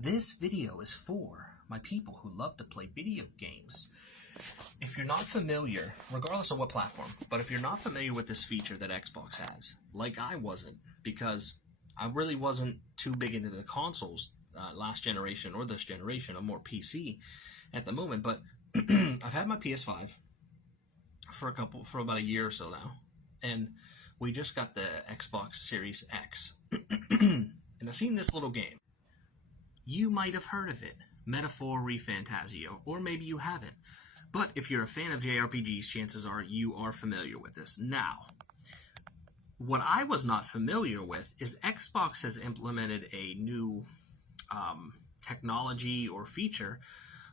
This video is for my people who love to play video games. If you're not familiar, regardless of what platform, but if you're not familiar with this feature that Xbox has, like I wasn't, because I really wasn't too big into the consoles last generation or this generation. I'm more PC at the moment, but I've had my PS5 for about a year or so now, and we just got the Xbox Series X, and I've seen this little game. You might have heard of it, Metaphor ReFantazio, or maybe you haven't. But if you're a fan of JRPGs, chances are you are familiar with this. Now, what I was not familiar with is Xbox has implemented a new technology or feature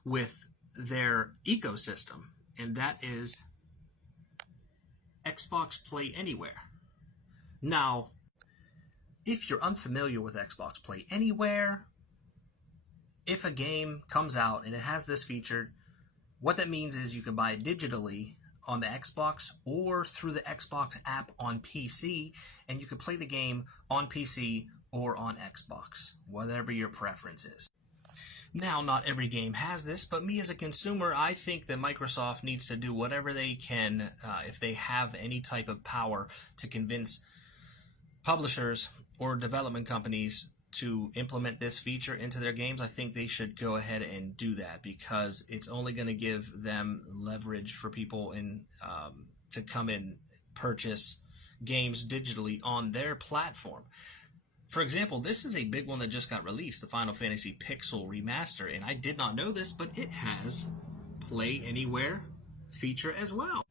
with their ecosystem, and that is Xbox Play Anywhere. Now, if you're unfamiliar with Xbox Play Anywhere, if a game comes out and it has this feature, what that means is you can buy it digitally on the Xbox or through the Xbox app on PC, and you can play the game on PC or on Xbox, whatever your preference is. Now, not every game has this, but me as a consumer, I think that Microsoft needs to do whatever they can, if they have any type of power, to convince publishers or development companies to implement this feature into their games. I think they should go ahead and do that, because it's only going to give them leverage for people to come and purchase games digitally on their platform. For example, this is a big one that just got released, the Final Fantasy Pixel Remaster, and I did not know this, but it has Play Anywhere feature as well.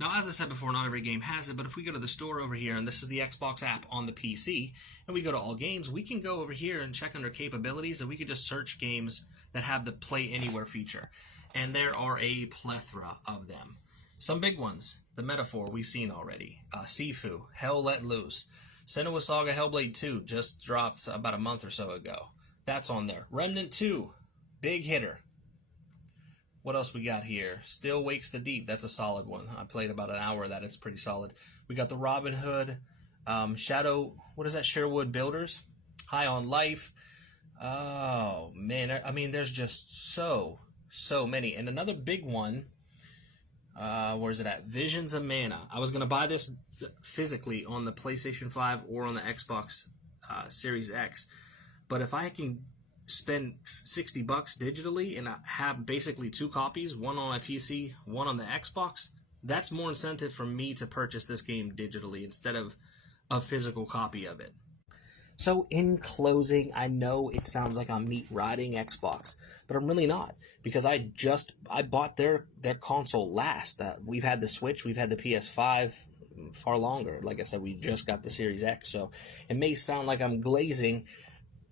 Now, as I said before, not every game has it, but if we go to the store over here, and this is the Xbox app on the PC, and we go to all games, we can go over here and check under capabilities, and we can just search games that have the Play Anywhere feature. And there are a plethora of them. Some big ones, the Metaphor we've seen already, Sifu, Hell Let Loose, Senua Saga Hellblade 2 just dropped about a month or so ago. That's on there. Remnant 2, big hitter. What else we got here? Still Wakes the Deep. That's a solid one. I played about an hour of that. It's pretty solid. We got the Robin Hood, Shadow, what is that? Sherwood Builders, High on Life. Oh, man. I mean, there's just so many. And another big one, where is it at? Visions of Mana. I was going to buy this physically on the PlayStation 5 or on the Xbox Series X. But if I can spend $60 digitally and have basically two copies, one on my PC, one on the Xbox, that's more incentive for me to purchase this game digitally instead of a physical copy of it. So in closing, I know it sounds like I'm meat riding Xbox, but I'm really not, because I bought their console last. We've had the Switch, we've had the PS5 far longer. Like I said, we just got the Series X, so it may sound like I'm glazing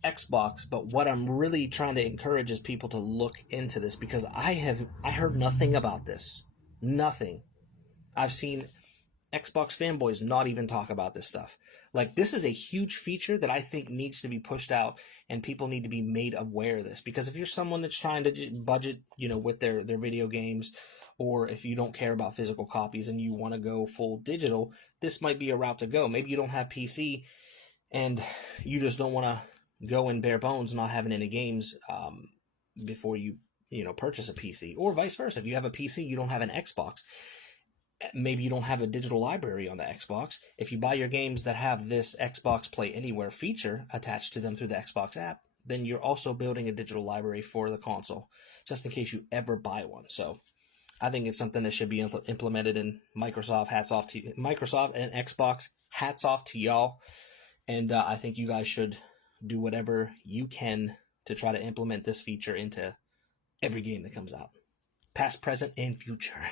Xbox, but what I'm really trying to encourage is people to look into this, because I heard nothing about this. Nothing. I've seen Xbox fanboys not even talk about this stuff. Like, this is a huge feature that I think needs to be pushed out, and people need to be made aware of this, because if you're someone that's trying to budget, with their video games, or if you don't care about physical copies and you want to go full digital, this might be a route to go. Maybe you don't have PC and you just don't want to go in bare bones, not having any games before you purchase a PC, or vice versa. If you have a PC, you don't have an Xbox. Maybe you don't have a digital library on the Xbox. If you buy your games that have this Xbox Play Anywhere feature attached to them through the Xbox app, then you're also building a digital library for the console, just in case you ever buy one. So I think it's something that should be implemented in Microsoft. Hats off to Microsoft and Xbox. Hats off to y'all. And I think you guys should do whatever you can to try to implement this feature into every game that comes out, past, present, and future.